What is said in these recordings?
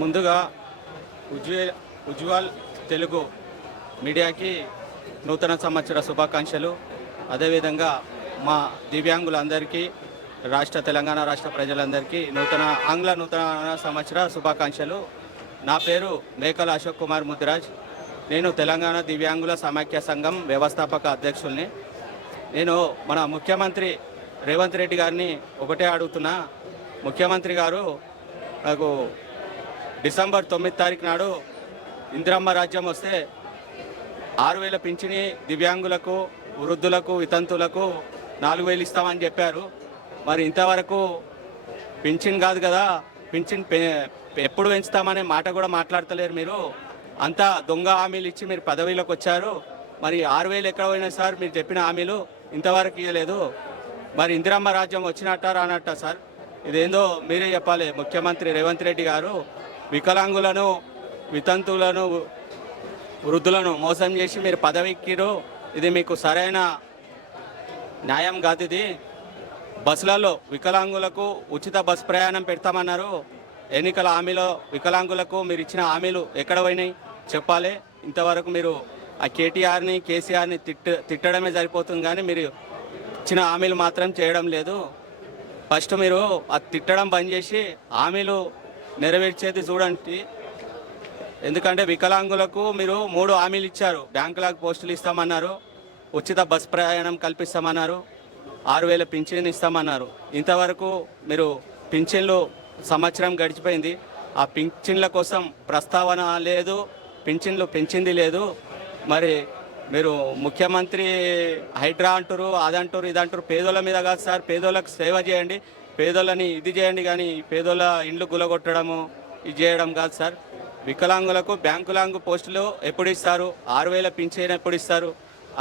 ముందుగా ఉజ్వల్ తెలుగు మీడియాకి నూతన సంవత్సర శుభాకాంక్షలు. అదేవిధంగా మా దివ్యాంగులందరికీ తెలంగాణ రాష్ట్ర ప్రజలందరికీ ఆంగ్ల నూతన సంవత్సర శుభాకాంక్షలు. నా పేరు మేకల అశోక్ కుమార్ ముద్రాజ్. నేను తెలంగాణ దివ్యాంగుల సమాఖ్య సంఘం వ్యవస్థాపక అధ్యక్షుల్ని. నేను మన ముఖ్యమంత్రి రేవంత్ రెడ్డి గారిని ఒకటే అడుగుతున్నా. ముఖ్యమంత్రి గారు నాకు డిసెంబర్ 9 తారీఖు నాడు ఇందిరమ్మ రాజ్యం వస్తే 6,000 పింఛని దివ్యాంగులకు, వృద్ధులకు, వితంతులకు 4,000 ఇస్తామని చెప్పారు. మరి ఇంతవరకు పింఛన్ కాదు కదా, పింఛన్ ఎప్పుడు పెంచుతామనే మాట కూడా మాట్లాడతలేరు. మీరు అంతా దొంగ హామీలు ఇచ్చి మీరు పదవిలోకి వచ్చారు. మరి 6,000 ఎక్కడ పోయినా సార్? మీరు చెప్పిన హామీలు ఇంతవరకు ఇవ్వలేదు. మరి ఇందిరమ్మ రాజ్యం వచ్చినట్టా రానట్టా సార్? ఇదేందో మీరే చెప్పాలి. ముఖ్యమంత్రి రేవంత్ రెడ్డి గారు వికలాంగులను, వితంతువులను, వృద్ధులను మోసం చేసి మీరు పదవి ఎక్కిరు. ఇది మీకు సరైన న్యాయం కాదు. ఇది బస్సులలో వికలాంగులకు ఉచిత బస్ ప్రయాణం పెడతామన్నారు. ఎన్నికల హామీలో వికలాంగులకు మీరు ఇచ్చిన హామీలు ఎక్కడ పోయినాయి చెప్పాలి. ఇంతవరకు మీరు ఆ కేటీఆర్ని, కేసీఆర్ని తిట్టడమే సరిపోతుంది, కానీ మీరు ఇచ్చిన హామీలు మాత్రం చేయడం లేదు. ఫస్ట్ మీరు అది తిట్టడం బంద్ చేసి హామీలు నెరవేర్చేది చూడండి. ఎందుకంటే వికలాంగులకు మీరు 3 హామీలు ఇచ్చారు. బ్యాంకులకు పోస్టులు ఇస్తామన్నారు, ఉచిత బస్ ప్రయాణం కల్పిస్తామన్నారు, 6,000 పింఛన్ ఇస్తామన్నారు. ఇంతవరకు మీరు పింఛన్లు సంవత్సరం గడిచిపోయింది. ఆ పింఛన్ల కోసం ప్రస్తావన లేదు, పింఛన్లు పెంచింది లేదు. మరి మీరు ముఖ్యమంత్రి హైడ్రా అంటారు, అదంటారు, ఇదంటారు. పేదోళ్ళ మీద కాదు సార్, పేదోళ్ళకు సేవ చేయండి, పేదోళ్ళని ఇది చేయండి, కానీ పేదోళ్ళ ఇండ్లు గులగొట్టడము ఇది చేయడం కాదు సార్. వికలాంగులకు బ్యాంకులాంగు పోస్టులు ఎప్పుడు ఇస్తారు? 6,000 పింఛన్ ఎప్పుడు ఇస్తారు?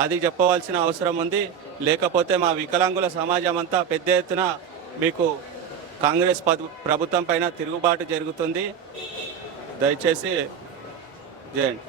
అది చెప్పవలసిన అవసరం ఉంది. లేకపోతే మా వికలాంగుల సమాజం అంతా పెద్ద ఎత్తున మీకు కాంగ్రెస్ ప్రభుత్వం పైన తిరుగుబాటు జరుగుతుంది. దయచేసి చేయండి.